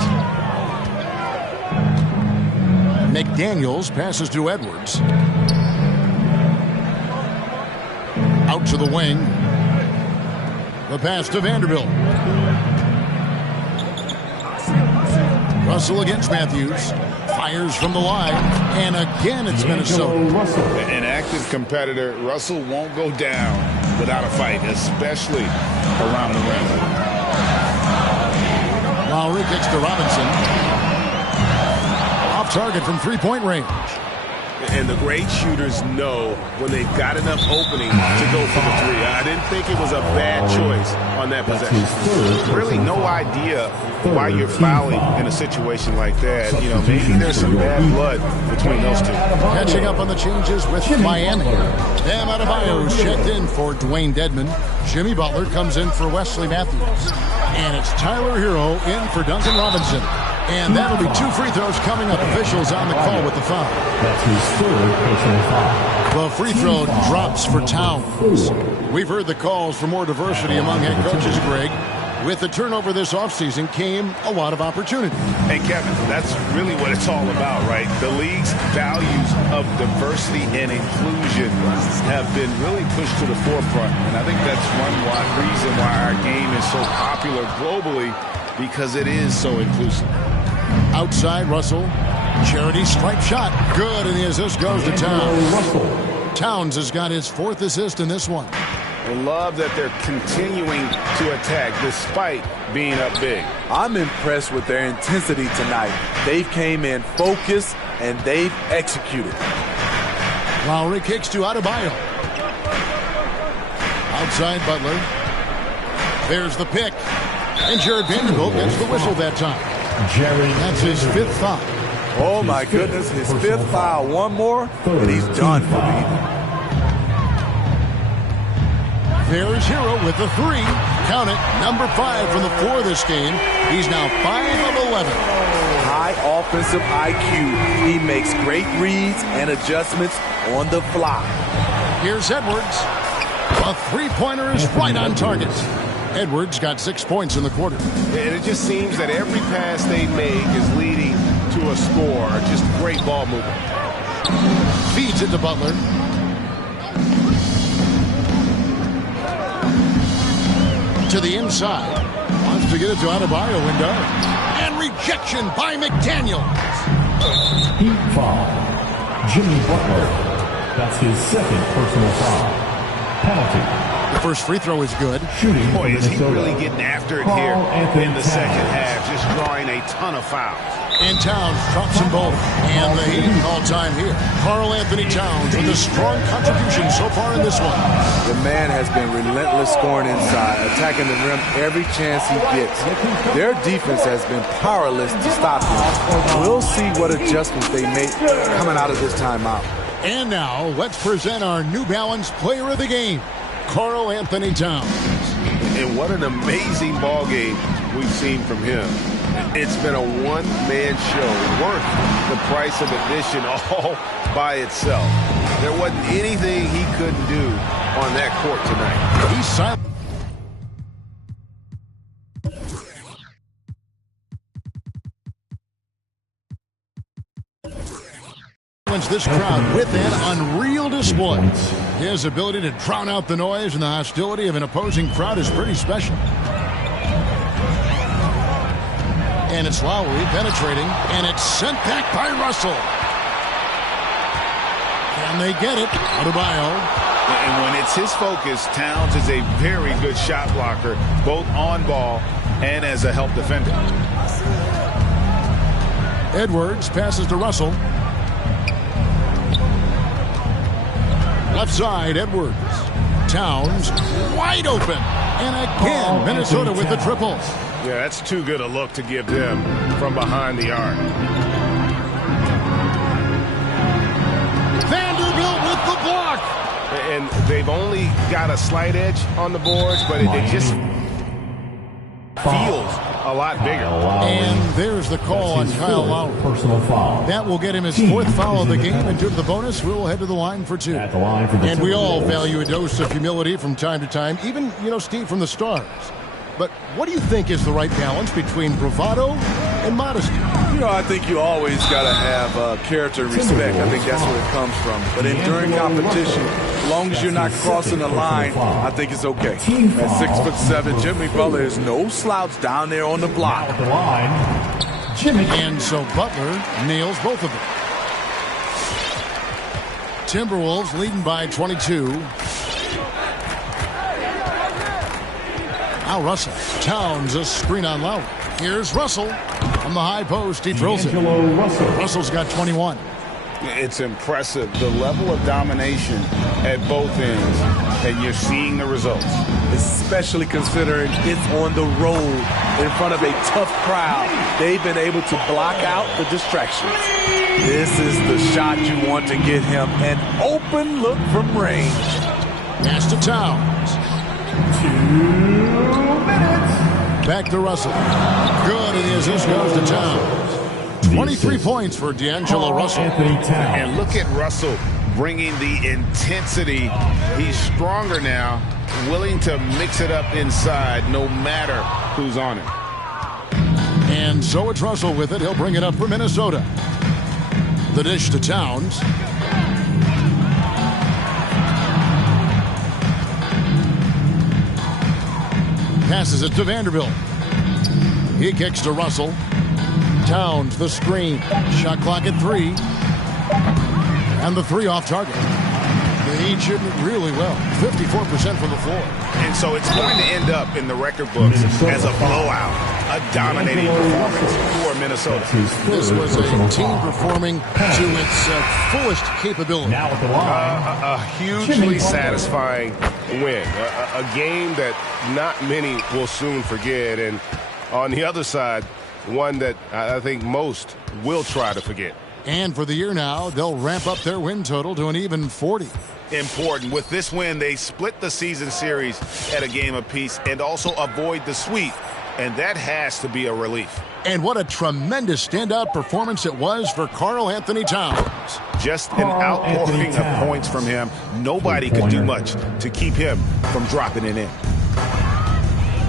McDaniels passes to Edwards. Out to the wing. The pass to Vanderbilt. Russell against Matthews. Fires from the line. And again, it's Minnesota. An active competitor. Russell won't go down without a fight, especially around the rim. Lowry kicks to Robinson. Off target from three-point range. And the great shooters know when they've got enough opening to go for the three. I didn't think it was a bad choice on that possession. Really no idea why you're fouling in a situation like that. You know, maybe there's some bad blood between those two. Catching up on the changes with Miami. Bam Adebayo's checked in for Dwayne Dedmon. Jimmy Butler comes in for Wesley Matthews. And it's Tyler Hero in for Duncan Robinson. And that'll be 2 free throws coming up. Officials on the call with the foul. That's his third personal foul. The free throw drops for Towns. We've heard the calls for more diversity among head coaches, Greg. With the turnover this offseason came a lot of opportunity. And Kevin, that's really what it's all about, right? The league's values of diversity and inclusion have been really pushed to the forefront. And I think that's one reason why our game is so popular globally, because it is so inclusive. Outside, Russell. Charity stripe shot. Good, and the assist goes to Towns. Towns has got his 4th assist in this one. I love that they're continuing to attack despite being up big. I'm impressed with their intensity tonight. They've came in focused, and they've executed. Lowry kicks to Adebayo. Outside, Butler. There's the pick. And Jared Vanderbilt gets the whistle that time. That's his 5th foul. Oh, my goodness. His 5th foul. One more, and he's done for the evening. There's Hero with the 3. Count it. Number 5 from the floor this game. He's now 5 of 11. High offensive IQ. He makes great reads and adjustments on the fly. Here's Edwards. A 3-pointer is right on target. Edwards got 6 points in the quarter. And it just seems that every pass they make is leading to a score. Just great ball movement. Feeds it to Butler. To the inside. Wants to get it to Adebayo window. And rejection by McDaniels. Heat foul. Jimmy Butler. That's his 2nd personal foul. Penalty. The first free throw is good. Shooting. Boy, is he really getting after it here in the second half, just drawing a ton of fouls. And Towns drops them both. And the Heat all-time here. Karl Anthony Towns with a strong contribution so far in this one. The man has been relentless scoring inside, attacking the rim every chance he gets. Their defense has been powerless to stop him. We'll see what adjustments they make coming out of this timeout. And now, let's present our New Balance player of the game, Karl Anthony Towns. And what an amazing ball game we've seen from him. It's been a one-man show worth the price of admission all by itself. There wasn't anything he couldn't do on that court tonight. He's silent. This crowd with an unreal display. His ability to drown out the noise and the hostility of an opposing crowd is pretty special. And it's Lowry penetrating, and it's sent back by Russell. Can they get it? Adebayo. And when it's his focus, Towns is a very good shot blocker, both on ball and as a help defender. Edwards passes to Russell. Left side, Edwards. Towns wide open. And again, Minnesota with the triple. Yeah, that's too good a look to give them from behind the arc. Vanderbilt with the block. And they've only got a slight edge on the boards, but it just feels a lot bigger. And there's the call on Kyle Lowry. Personal foul. That will get him his fourth foul of the game, and due to the bonus, we'll head to the line for two. And we all value a dose of humility from time to time, even, Steve, from the Stars. But what do you think is the right balance between bravado and modesty? I think you always got to have character and respect. I think that's where it comes from. But during competition, as long as you're not crossing the line, I think it's okay. At 6'7", Jimmy Butler is no slouch down there on the block. At the line, Jimmy. And so Butler nails both of them. Timberwolves leading by 22. Now Russell. Towns a screen on Lowry. Here's Russell. On the high post, he drills it. Russell's got 21. It's impressive, the level of domination at both ends, and you're seeing the results. Especially considering it's on the road in front of a tough crowd. They've been able to block out the distractions. This is the shot you want to get him. An open look from range. Pass to Towns. 2 minutes. Back to Russell. Good, and the assist goes to Towns. 23 points for D'Angelo Russell. And look at Russell bringing the intensity. He's stronger now, willing to mix it up inside no matter who's on him. And so it's Russell with it. He'll bring it up for Minnesota. The dish to Towns. Passes it to Vanderbilt. He kicks to Russell. Towns, the screen. Shot clock at 3. And the 3 off target. The Heat shooting it really well. 54% from the floor. And so it's going to end up in the record books as a blowout, a dominating performance for Minnesota. This was a team performing to its fullest capability. Now at the line, A hugely satisfying win. A game that not many will soon forget. And on the other side, one that I think most will try to forget. And for the year now, they'll ramp up their win total to an even 40. Important. With this win, they split the season series at a game apiece and also avoid the sweep. And that has to be a relief. And what a tremendous standout performance it was for Karl Anthony Towns. Just an outpouring of points from him. Nobody could do much to keep him from dropping it in.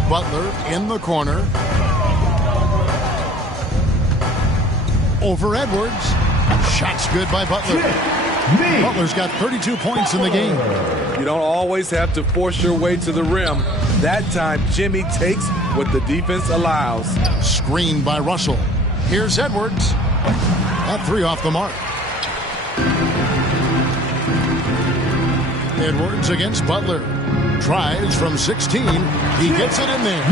Butler in the corner. Over Edwards. Shots good by Butler. Butler's got 32 points in the game. You don't always have to force your way to the rim. That time, Jimmy takes what the defense allows. Screened by Russell. Here's Edwards. That 3 off the mark. Edwards against Butler. Tries from 16. He gets it in there.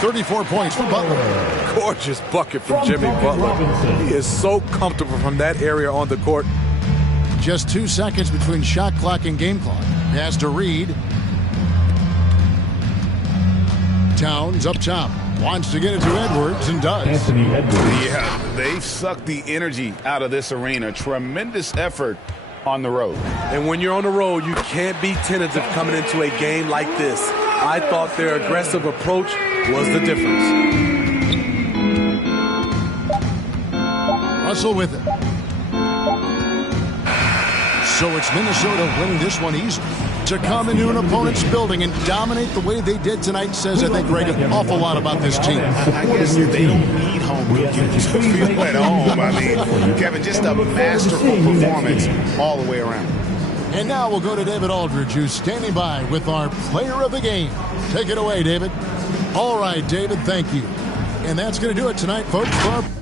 34 points for Butler. Gorgeous bucket from Jimmy Butler. He is so comfortable from that area on the court. Just 2 seconds between shot clock and game clock. Pass to Reed. Towns up top. Wants to get it to Edwards and does. Anthony Edwards. Yeah, they've sucked the energy out of this arena. Tremendous effort on the road. And when you're on the road, you can't be tentative coming into a game like this. I thought their aggressive approach was the difference. Russell with it. So it's Minnesota winning this one easily. To come into an opponent's building and dominate the way they did tonight says, I think, Greg, an awful lot about this team. I guess they don't need home cooking to feel at home. I mean, Kevin, just a masterful performance all the way around. And now we'll go to David Aldridge, who's standing by with our player of the game. Take it away, David. All right, David, thank you. And that's going to do it tonight, folks, for our